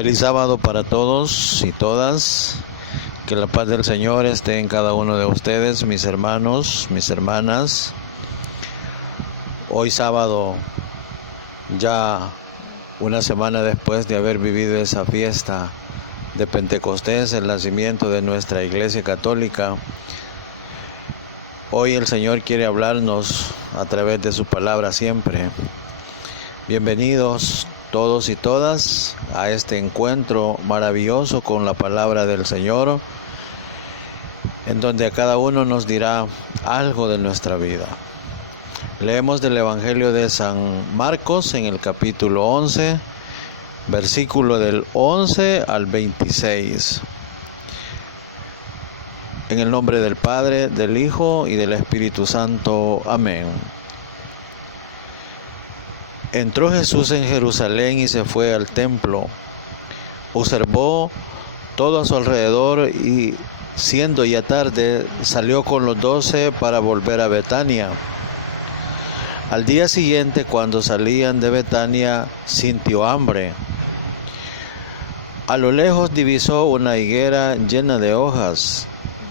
Feliz sábado para todos y todas. Que la paz del Señor esté en cada uno de ustedes, mis hermanos, mis hermanas. Hoy sábado, ya una semana después de haber vivido esa fiesta de Pentecostés, el nacimiento de nuestra Iglesia Católica, hoy el Señor quiere hablarnos a través de su palabra siempre. Bienvenidos todos y todas a este encuentro maravilloso con la palabra del Señor, en donde a cada uno nos dirá algo de nuestra vida. Leemos del Evangelio de San Marcos en el capítulo 11, versículo del 11 al 26. En el nombre del Padre, del Hijo y del Espíritu Santo. Amén. Entró Jesús en Jerusalén y se fue al templo. Observó todo a su alrededor y, siendo ya tarde, salió con los 12 para volver a Betania. Al día siguiente, cuando salían de Betania, sintió hambre. A lo lejos divisó una higuera llena de hojas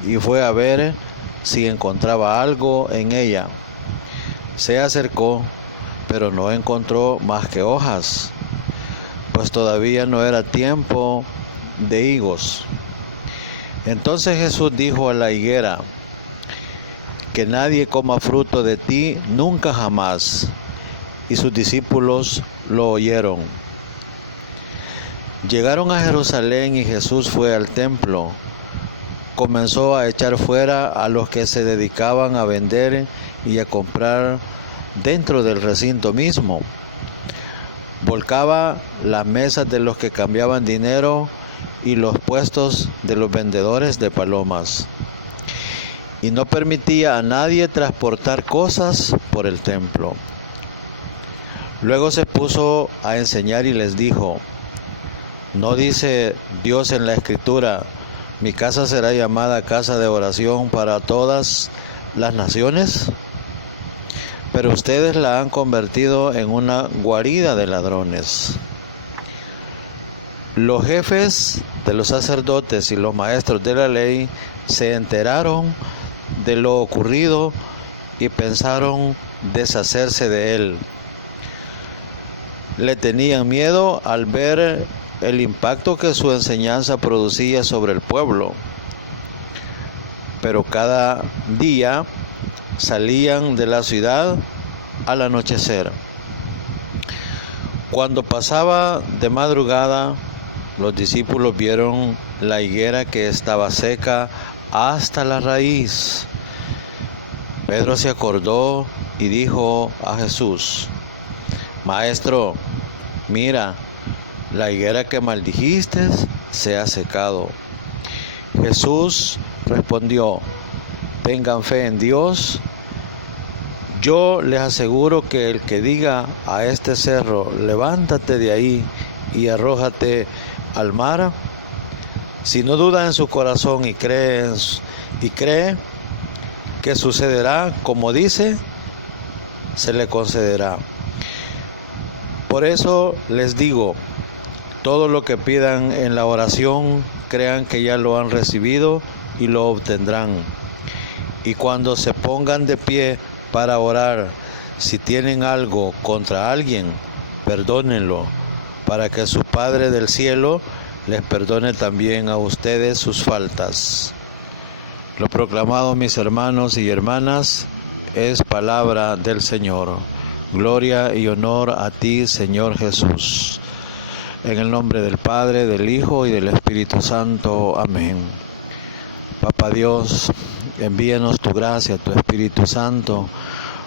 y fue a ver si encontraba algo en ella. Se acercó, pero no encontró más que hojas, pues todavía no era tiempo de higos. Entonces Jesús dijo a la higuera: que nadie coma fruto de ti nunca jamás. Y sus discípulos lo oyeron. Llegaron a Jerusalén y Jesús fue al templo. Comenzó a echar fuera a los que se dedicaban a vender y a comprar dentro del recinto mismo. Volcaba las mesas de los que cambiaban dinero y los puestos de los vendedores de palomas. Y no permitía a nadie transportar cosas por el templo. Luego se puso a enseñar y les dijo: ¿no dice Dios en la Escritura: mi casa será llamada casa de oración para todas las naciones? Pero ustedes la han convertido en una guarida de ladrones. Los jefes de los sacerdotes y los maestros de la ley se enteraron de lo ocurrido y pensaron deshacerse de él. Le tenían miedo al ver el impacto que su enseñanza producía sobre el pueblo. Pero cada día salían de la ciudad al anochecer. Cuando pasaba de madrugada, los discípulos vieron la higuera que estaba seca hasta la raíz. Pedro se acordó y dijo a Jesús: Maestro, mira, la higuera que maldijiste se ha secado. Jesús respondió: tengan fe en Dios. Yo les aseguro que el que diga a este cerro: levántate de ahí y arrójate al mar, si no duda en su corazón y cree que sucederá como dice, se le concederá. Por eso les digo, todo lo que pidan en la oración, crean que ya lo han recibido y lo obtendrán. Y cuando se pongan de pie para orar, si tienen algo contra alguien, perdónenlo, para que su Padre del cielo les perdone también a ustedes sus faltas. Lo proclamado, mis hermanos y hermanas, es palabra del Señor. Gloria y honor a ti, Señor Jesús. En el nombre del Padre, del Hijo y del Espíritu Santo. Amén. Papá Dios, envíanos tu gracia, tu Espíritu Santo,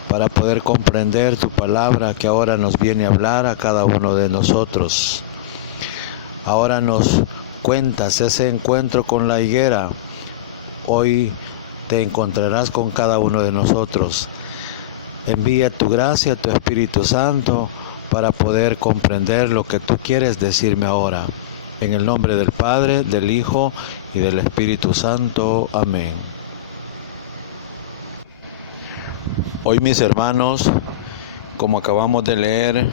para poder comprender tu palabra que ahora nos viene a hablar a cada uno de nosotros. Ahora nos cuentas ese encuentro con la higuera. Hoy te encontrarás con cada uno de nosotros. Envía tu gracia, tu Espíritu Santo, para poder comprender lo que tú quieres decirme ahora. En el nombre del Padre, del Hijo y del Espíritu Santo. Amén. Hoy, mis hermanos, como acabamos de leer,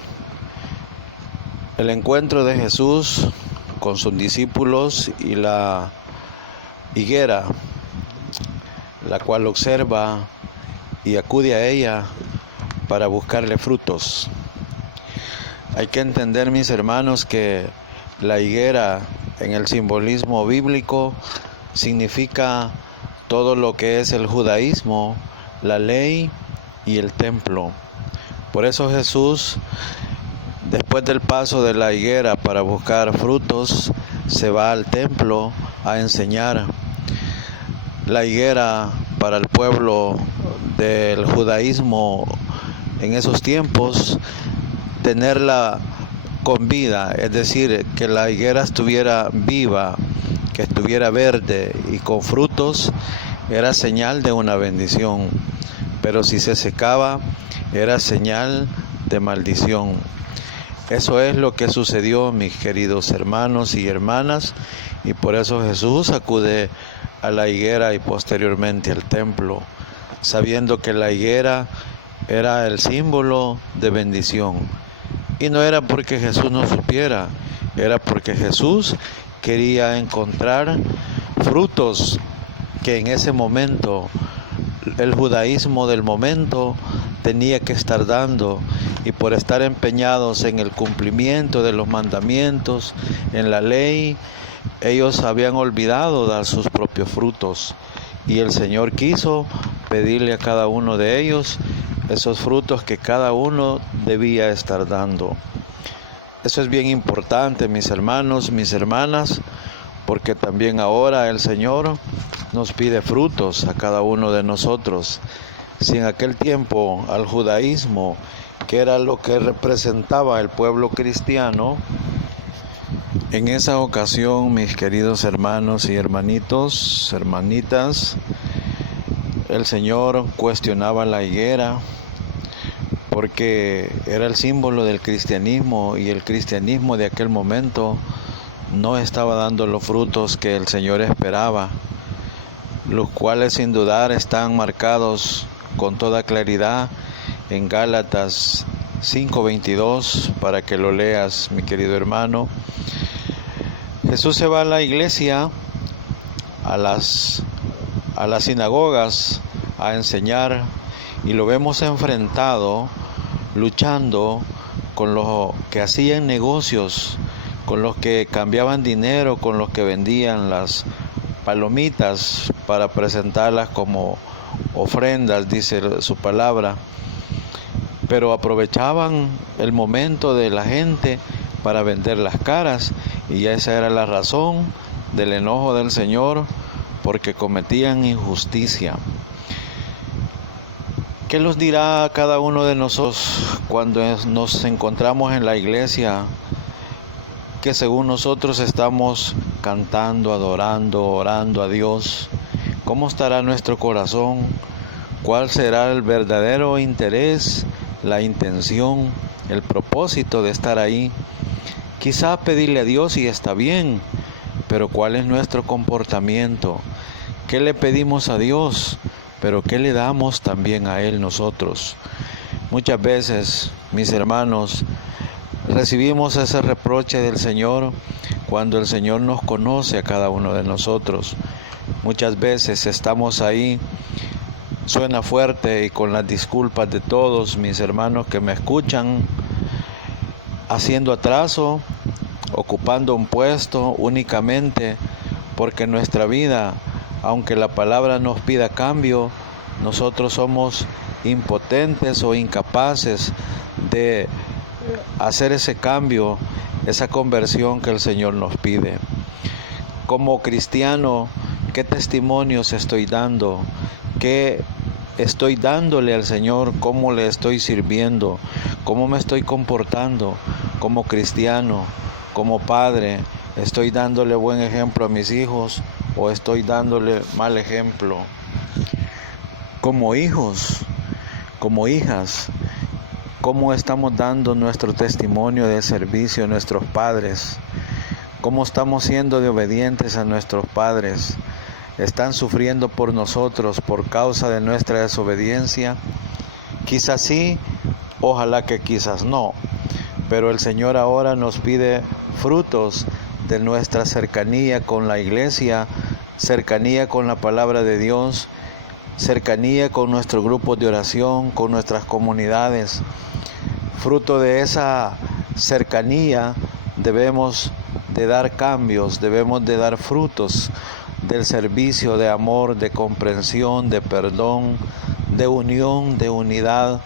el encuentro de Jesús con sus discípulos y la higuera, la cual observa y acude a ella para buscarle frutos. Hay que entender, mis hermanos, que la higuera en el simbolismo bíblico significa todo lo que es el judaísmo, la ley y el templo. Por eso Jesús, después del paso de la higuera para buscar frutos, se va al templo a enseñar. La higuera para el pueblo del judaísmo en esos tiempos, tenerla con vida, es decir, que la higuera estuviera viva, que estuviera verde y con frutos, era señal de una bendición. Pero si se secaba, era señal de maldición. Eso es lo que sucedió, mis queridos hermanos y hermanas, y por eso Jesús acude a la higuera y posteriormente al templo, sabiendo que la higuera era el símbolo de bendición. Y no era porque Jesús no supiera, era porque Jesús quería encontrar frutos que en ese momento, el judaísmo del momento, tenía que estar dando, y por estar empeñados en el cumplimiento de los mandamientos, en la ley, ellos habían olvidado dar sus propios frutos, y el Señor quiso pedirle a cada uno de ellos esos frutos que cada uno debía estar dando. Eso es bien importante, mis hermanos, mis hermanas, porque también ahora el Señor nos pide frutos a cada uno de nosotros. Si en aquel tiempo al judaísmo, que era lo que representaba el pueblo cristiano, en esa ocasión, mis queridos hermanos y hermanitos, hermanitas, el Señor cuestionaba la higuera porque era el símbolo del cristianismo, y el cristianismo de aquel momento no estaba dando los frutos que el Señor esperaba, los cuales sin dudar están marcados con toda claridad en Gálatas 5:22, para que lo leas, mi querido hermano. Jesús se va a la iglesia, a las sinagogas, a enseñar, y lo vemos enfrentado, luchando con los que hacían negocios, con los que cambiaban dinero, con los que vendían las palomitas para presentarlas como ofrendas, dice su palabra. Pero aprovechaban el momento de la gente para vender las caras, y esa era la razón del enojo del Señor, porque cometían injusticia. ¿Qué nos dirá cada uno de nosotros cuando nos encontramos en la iglesia, que según nosotros estamos cantando, adorando, orando a Dios? ¿Cómo estará nuestro corazón? ¿Cuál será el verdadero interés, la intención, el propósito de estar ahí? Quizá pedirle a Dios y está bien, pero ¿cuál es nuestro comportamiento? ¿Qué le pedimos a Dios? Pero ¿qué le damos también a Él nosotros? Muchas veces, mis hermanos, recibimos ese reproche del Señor cuando el Señor nos conoce a cada uno de nosotros. Muchas veces estamos ahí, suena fuerte y con las disculpas de todos mis hermanos que me escuchan, haciendo atraso, ocupando un puesto únicamente porque nuestra vida, aunque la palabra nos pida cambio, nosotros somos impotentes o incapaces de hacer ese cambio, esa conversión que el Señor nos pide. Como cristiano, ¿qué testimonios estoy dando? ¿Qué estoy dándole al Señor? ¿Cómo le estoy sirviendo? ¿Cómo me estoy comportando como cristiano, como padre? ¿Estoy dándole buen ejemplo a mis hijos o estoy dándole mal ejemplo? Como hijos, como hijas, ¿cómo estamos dando nuestro testimonio de servicio a nuestros padres? ¿Cómo estamos siendo de obedientes a nuestros padres? ¿Están sufriendo por nosotros por causa de nuestra desobediencia? Quizás sí, ojalá que quizás no. Pero el Señor ahora nos pide frutos de nuestra cercanía con la iglesia, cercanía con la palabra de Dios, cercanía con nuestros grupos de oración, con nuestras comunidades. Fruto de esa cercanía debemos de dar cambios, debemos de dar frutos del servicio, de amor, de comprensión, de perdón, de unión, de unidad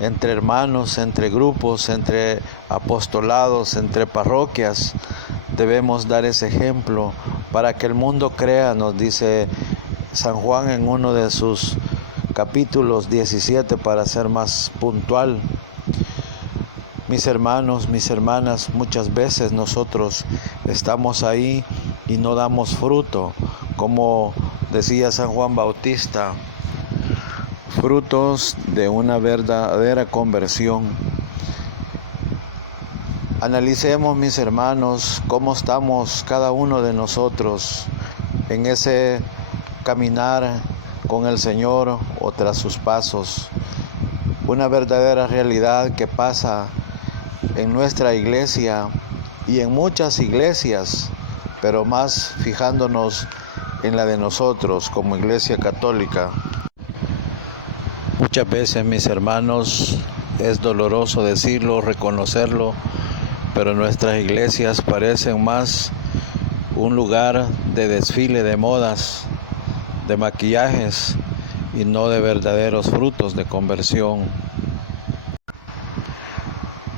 entre hermanos, entre grupos, entre apostolados, entre parroquias. Debemos dar ese ejemplo para que el mundo crea, nos dice San Juan en uno de sus capítulos 17, para ser más puntual. Mis hermanos, mis hermanas, muchas veces nosotros estamos ahí y no damos fruto, como decía San Juan Bautista, frutos de una verdadera conversión. Analicemos, mis hermanos, cómo estamos cada uno de nosotros en ese caminar con el Señor o tras sus pasos. Una verdadera realidad que pasa en nuestra iglesia y en muchas iglesias, pero más fijándonos en la de nosotros como Iglesia Católica. Muchas veces, mis hermanos, es doloroso decirlo, reconocerlo, pero nuestras iglesias parecen más un lugar de desfile de modas, de maquillajes y no de verdaderos frutos de conversión.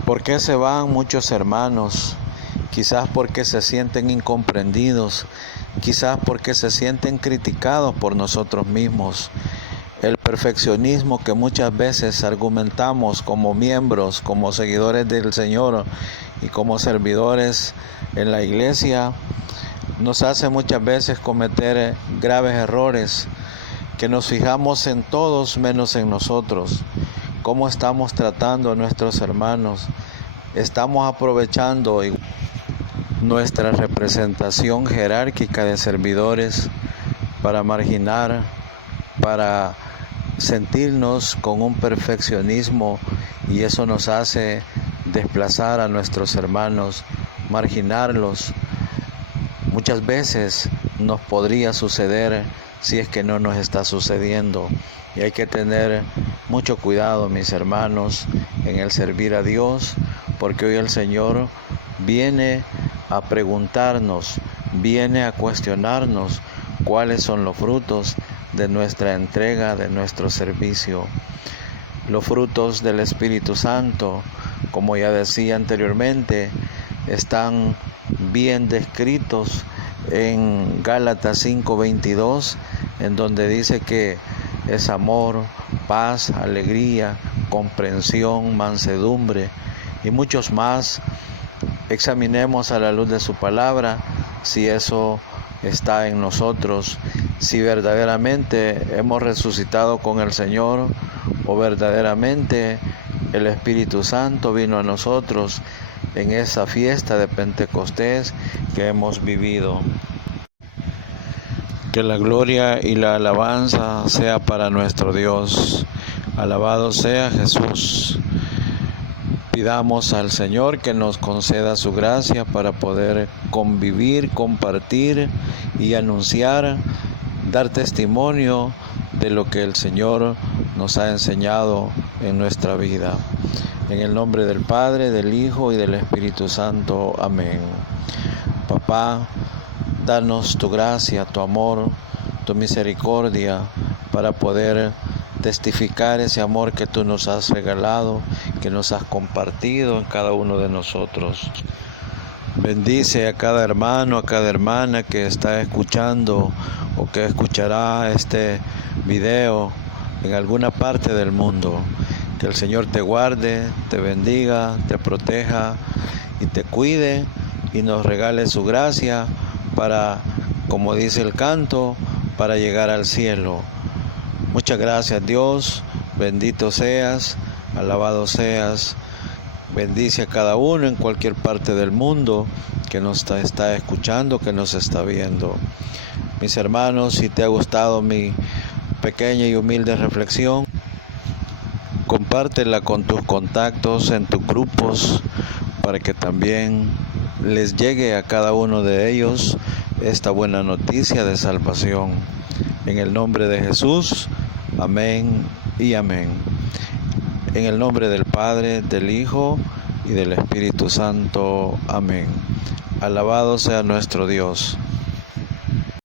¿Por qué se van muchos hermanos? Quizás porque se sienten incomprendidos, quizás porque se sienten criticados por nosotros mismos. El perfeccionismo que muchas veces argumentamos como miembros, como seguidores del Señor y como servidores en la iglesia, nos hace muchas veces cometer graves errores, que nos fijamos en todos menos en nosotros. ¿Cómo estamos tratando a nuestros hermanos? Estamos aprovechando nuestra representación jerárquica de servidores para marginar, para sentirnos con un perfeccionismo, y eso nos hace desplazar a nuestros hermanos, marginarlos. Muchas veces nos podría suceder si es que no nos está sucediendo, y hay que tener mucho cuidado, mis hermanos, en el servir a Dios, porque hoy el Señor viene a preguntarnos, viene a cuestionarnos cuáles son los frutos de nuestra entrega, de nuestro servicio. Los frutos del Espíritu Santo, como ya decía anteriormente, están bien descritos en Gálatas 5:22, en donde dice que es amor, paz, alegría, comprensión, mansedumbre y muchos más. Examinemos a la luz de su palabra si eso está en nosotros, si verdaderamente hemos resucitado con el Señor o verdaderamente el Espíritu Santo vino a nosotros en esa fiesta de Pentecostés que hemos vivido. Que la gloria y la alabanza sea para nuestro Dios. Alabado sea Jesús. Pidamos al Señor que nos conceda su gracia para poder convivir, compartir y anunciar, dar testimonio de lo que el Señor nos ha enseñado en nuestra vida. En el nombre del Padre, del Hijo y del Espíritu Santo. Amén. Papá, danos tu gracia, tu amor, tu misericordia para poder testificar ese amor que tú nos has regalado, que nos has compartido en cada uno de nosotros. Bendice a cada hermano, a cada hermana que está escuchando o que escuchará este video en alguna parte del mundo. Que el Señor te guarde, te bendiga, te proteja y te cuide y nos regale su gracia para, como dice el canto, para llegar al cielo. Muchas gracias, Dios, bendito seas, alabado seas. Bendice a cada uno en cualquier parte del mundo que nos está escuchando, que nos está viendo. Mis hermanos, si te ha gustado mi pequeña y humilde reflexión, compártela con tus contactos, en tus grupos, para que también les llegue a cada uno de ellos esta buena noticia de salvación. En el nombre de Jesús, amén y amén. En el nombre del Padre, del Hijo y del Espíritu Santo, amén. Alabado sea nuestro Dios.